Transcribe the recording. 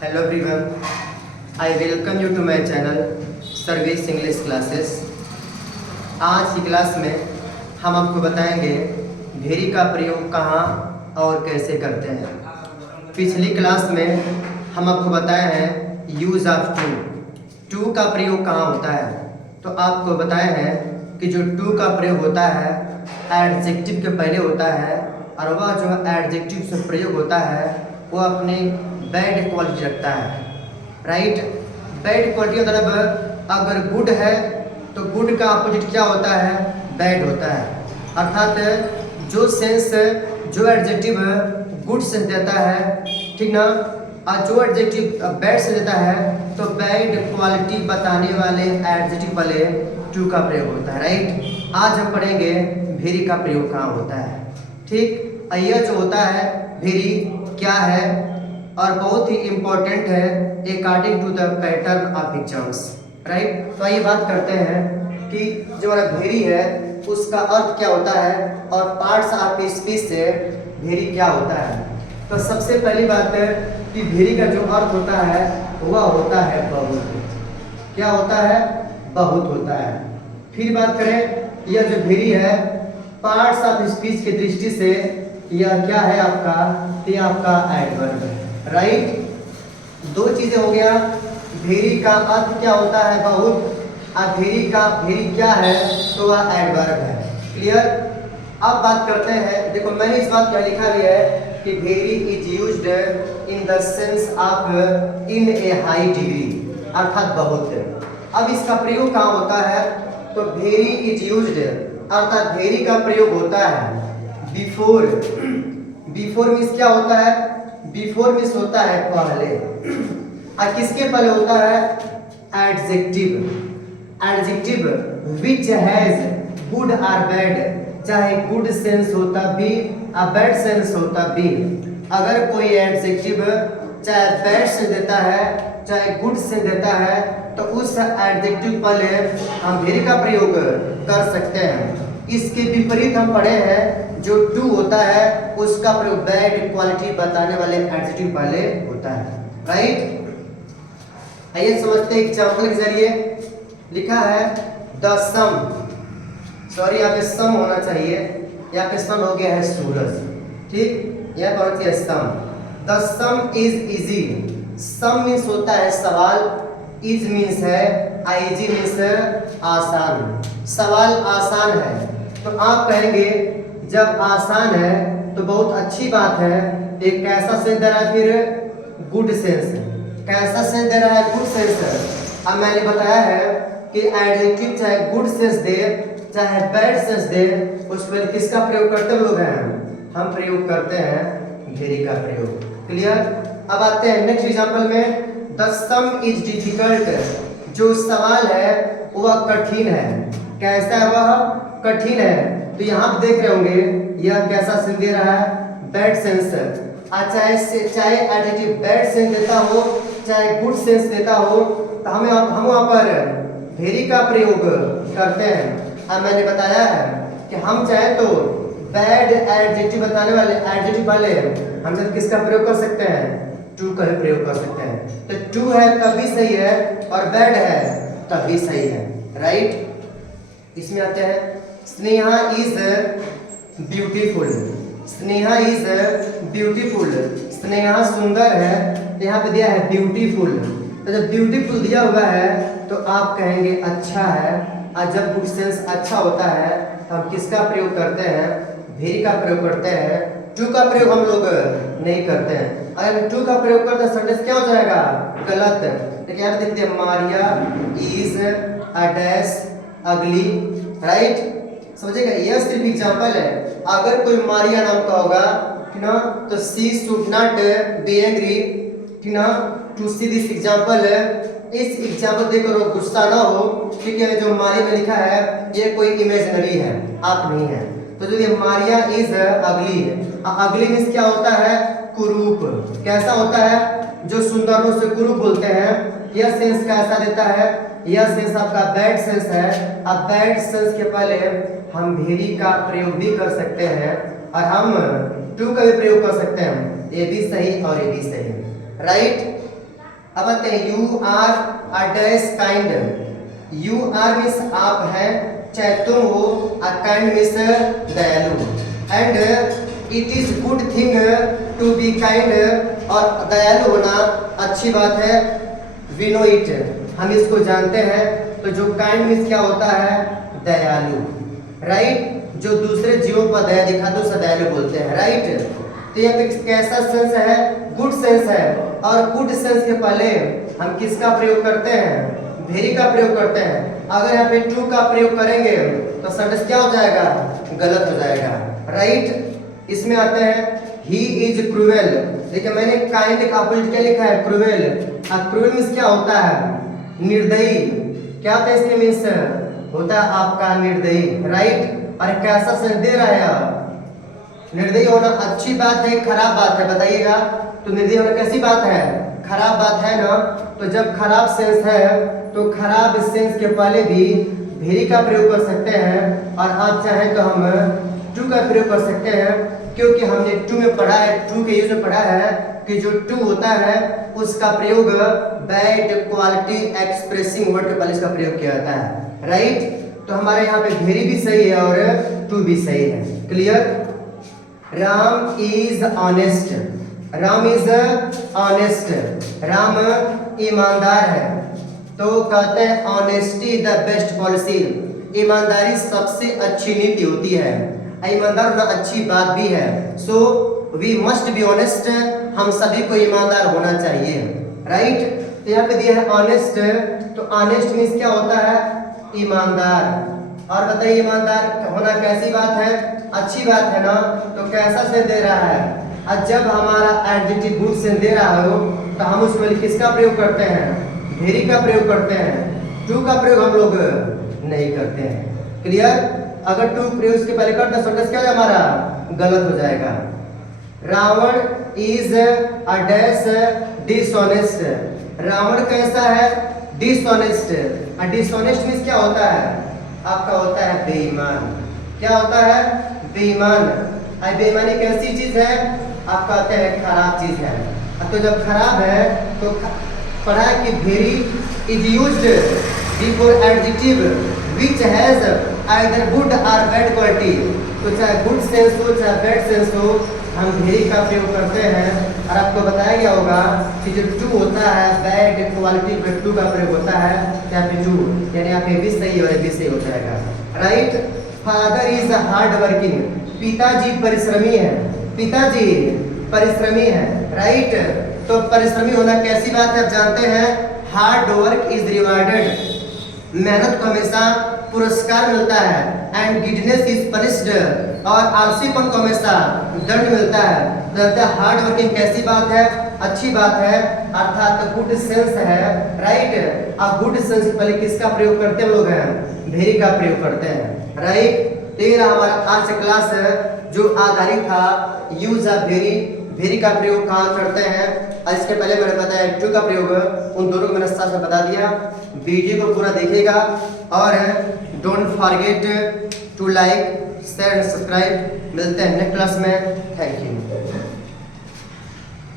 Hello everyone, I welcome you to my channel service English classes. आज की class में हम आपको बताएंगे भेरी का प्रयोग कहाँ और कैसे करते हैं। पिछली क्लास में हम आपको बताए हैं यूज़ ऑफ टू का प्रयोग कहाँ होता है। तो आपको बताए हैं कि जो टू का प्रयोग होता है एडजेक्टिव के पहले होता है, और वह जो एडजेक्टिव से प्रयोग होता है वो अपनी बैड क्वालिटी रखता है। राइट, बैड क्वालिटी मतलब अगर गुड है तो गुड का अपोजिट क्या होता है, बैड होता है। अर्थात जो सेंस जो एडजेक्टिव गुड सेंस देता है, ठीक ना, और जो एडजेक्टिव बैड सेंस देता है तो बैड क्वालिटी बताने वाले एडजेक्टिव वाले टू का प्रयोग होता है। राइट, आज हम पढ़ेंगे भेरी का प्रयोग कहाँ होता है। ठीक, यह जो होता है भेरी क्या है और बहुत ही इम्पोर्टेंट है according to the pattern of exams. Right, तो आइए बात करते हैं कि जो हमारा भेरी है उसका अर्थ क्या होता है और पार्ट्स ऑफ स्पीच से भेरी क्या होता है। तो सबसे पहली बात है कि भेरी का जो अर्थ होता है वह होता है बहुत। क्या होता है, बहुत होता है। फिर बात करें यह जो भेरी है पार्ट्स ऑफ स्पीच की दृष्टि से यह क्या है आपका, यह आपका एडवर्ब है। राइट, दो चीजें हो गया, भेरी का अर्थ क्या होता है बहुत, और भेरी क्या है तो वह एडवर्ब है। क्लियर। अब बात करते हैं, देखो मैंने इस बात क्या लिखा भी है कि very is used in the sense of in a high degree, अर्थात बहुत। अब इसका प्रयोग कहाँ होता है, तो भेरी इज यूज्ड अर्थात भेरी का प्रयोग होता है बिफोर। बिफोर मीन्स क्या होता है, बिफोर मीन्स होता है पहले, और किसके पहले होता है, adjective. Adjective which has good और बैड, चाहे गुड सेंस होता भी और बैड सेंस होता भी। अगर कोई एडजेक्टिव चाहे बैड सेंस देता है चाहे गुड सेंस देता है तो उस एडजेक्टिव पहले हम भेरी का प्रयोग कर सकते हैं। इसके विपरीत हम पढ़े हैं जो टू होता है उसका प्रयोग बैड क्वालिटी बताने वाले एडजेक्टिव पहले होता है। राइट, आइए समझते हैं एग्जांपल के जरिए। लिखा है द सम, सॉरी यहाँ पे सम होना चाहिए, यहाँ पे सम हो गया है सूरज। ठीक, यहाँ पर होती है sum. The sum is easy. Sum means होता है सवाल, इज मीन्स है, इजी मीन्स आसान। सवाल आसान है तो आप कहेंगे जब आसान है तो बहुत अच्छी बात है। एक कैसा सेंस दे रहा है, फिर गुड सेंस। कैसा सेंस दे रहा है, गुड सेंस। अब मैंने बताया है कि एडजेक्टिव चाहे गुड सेंस दे चाहे बैड सेंस दे, उस पर किसका प्रयोग करते लोग हैं, हम प्रयोग करते हैं भेरी का प्रयोग। क्लियर। अब आते हैं नेक्स्ट एग्जांपल में। The sum is difficult. जो सवाल है वह कठिन है। कैसा है, वह कठिन है। तो यहाँ पे देख रहे होंगे यह कैसा सेंस दे रहा है, बैड सेंस। चाहे एडजेक्टिव बैड सेंस देता हो चाहे गुड सेंस देता हो तो हम वहाँ पर भेरी का प्रयोग करते हैं। अब मैंने बताया है कि हम चाहे तो बैड एडजेक्टिव बताने वाले एडजेक्टिव वाले हम जब किसका प्रयोग कर सकते हैं, टू का प्रयोग कर सकते हैं। तो टू है तभी सही है और बैड है तभी सही है। राइट, इसमें आते हैं Sneha is beautiful. Sneha is beautiful, Sneha सुंदर है, यहाँ पे दिया है ब्यूटीफुल। तो जब ब्यूटीफुल दिया हुआ है तो आप कहेंगे अच्छा है, और जब गुड सेंस अच्छा होता है तो हम किसका प्रयोग करते हैं, भेरी का प्रयोग करते हैं। टू का प्रयोग हम लोग नहीं करते हैं। अगर टू का प्रयोग करते हैं सेंटेंस क्या हो जाएगा, गलत। देखिए यहाँ पे देखते हैं मारिया इज अ डैश अगली। राइट, समझेगा, यह सिर्फ एग्जांपल है। अगर कोई मारिया नाम का होगा, ठीक ना, तो सी शुड नॉट बी एंग्री, ठीक ना, टू सी दिस एग्जांपल। इस एग्जांपल देखकर गुस्सा ना हो, ठीक है। जो मारिया में लिखा है ये कोई इमेजिनरी है, आप नहीं है। तो जो ये मारिया इज अगली है, अगली मीन्स क्या होता है, कुरूप। कैसा होता है, जो सुंदरों से कुरूप बोलते हैं। यह सेंस कैसा देता है, यह सेंस आपका बैड सेंस है। अब बैड सेंस के पहले हम भेरी का प्रयोग भी कर सकते हैं और हम टू का भी प्रयोग कर सकते हैं। ये भी सही और ये भी सही। राइट, अब आते हैं you are a dash kind. You are means आप हैं, चाहे तुम हो, अ काइंड मीन्स दयालु, and it is good thing to be kind, और दयालु होना अच्छी बात है। वी नो इट, हम इसको जानते हैं। तो जो काइंड मीन्स क्या होता है? दयालु, राइट। जो दूसरे जीवों पर दया दिखाते उसे दयालु बोलते हैं, राइट। तो यहाँ पे कैसा सेंस है? गुड सेंस है। और गुड सेंस के पहले हम किसका प्रयोग करते हैं? वेरी का प्रयोग करते हैं। अगर यहाँ पे ट्रू का प्रयोग करेंगे तो सेंटेंस क्या हो जाएगा? गलत हो जाएगा, राइट। इसमें आते हैं ही इज क्रूएल। देखिए मैंने काइंड का अपोजिट क्या लिखा है? क्रूएल। क्रूएल मीन्स क्या होता है? निर्दयी। क्या होता है इसके मीन्स? होता है आपका निर्दयी, राइट। और कैसा सेंस दे रहा है आप? निर्दयी होना अच्छी बात है, खराब बात है? बताइएगा। तो निर्दयी होना कैसी बात है? खराब बात है ना। तो जब खराब सेंस है तो खराब सेंस के पहले भी वेरी का प्रयोग कर सकते हैं, और आप चाहें तो हम टू का प्रयोग कर सकते हैं, क्योंकि हमने टू में पढ़ा है, टू के यूज में पढ़ा है कि जो टू होता है उसका प्रयोग बैड क्वालिटी एक्सप्रेसिंग वर्ड के पहले इसका प्रयोग किया जाता है, राइट। तो हमारे यहाँ पे वेरी भी सही है और टू भी सही है। Clear? Ram is honest. Ram is honest. Ram ईमानदार है। तो कहते हैं ऑनेस्टी द बेस्ट पॉलिसी। ईमानदारी सबसे अच्छी नीति होती है। ईमानदार होना अच्छी बात भी है। So we must be honest. हम सभी को ईमानदार होना चाहिए, राइट। तो यहाँ पे दिया है ऑनेस्ट। तो ऑनेस्ट मीन्स क्या होता है? ईमानदार। और बताइए ईमानदार होना कैसी बात है? अच्छी बात है ना। तो कैसा सेंस दे रहा है? और जब हमारा एडजेक्टिव गुड सेंस दे रहा हो तो हम उसमें किसका प्रयोग करते हैं? वेरी का प्रयोग करते हैं। टू का प्रयोग हम लोग नहीं करते हैं। क्लियर? अगर टू प्रयोग इसके पहले करते हैं सेंटेंस क्या है हमारा? गलत हो जाएगा। Ravan is a dash dishonest. Ravan कैसा है? डिसऑनेस्ट। डिसऑनेस्ट मीन्स क्या होता है? आपका होता है बेईमान। क्या होता है? बेईमान। बेईमानी कैसी चीज है? आपका होता है खराब चीज है। तो जब खराब है तो पढ़ा है कि very is used before adjective which has either good और बैड क्वालिटी। तो चाहे गुड सेंस हो चाहे बैड सेंस हो, हम वेरी का प्रयोग करते हैं। और आपको बताया गया होगा कि जो टू होता है बैड क्वालिटी पर टू का प्रयोग होता है। यहाँ पे टू यानी यहाँ पे भी सही और भी सही हो जाएगा, right. Father is hard working. पिताजी परिश्रमी है। पिताजी परिश्रमी है, राइट। तो परिश्रमी होना कैसी बात है? आप जानते हैं हार्ड वर्क इज रिवार्डेड। मेहनत को हमेशा पुरस्कार मिलता है। And idleness is punished. और आलसीपन को हमेशा दंड मिलता है। तो हार्ड वर्किंग कैसी बात है? अच्छी बात है, अर्थात गुड सेंस है, राइट। अब गुड सेंस के पहले किसका प्रयोग करते हैं लोग? हैं वेरी का प्रयोग करते हैं, राइट। तेरा हमारा आज का क्लास है जो आधारित था यूज अ वेरी। वेरी का प्रयोग कहाँ करते हैं? इसके पहले मैंने बताया टू का प्रयोग, उन दोनों को मैंने साथ में बता दिया। वीडियो को पूरा देखिएगा और don't forget to like share and subscribe. मिलते हैं नेक्स्ट क्लास में। Thank you.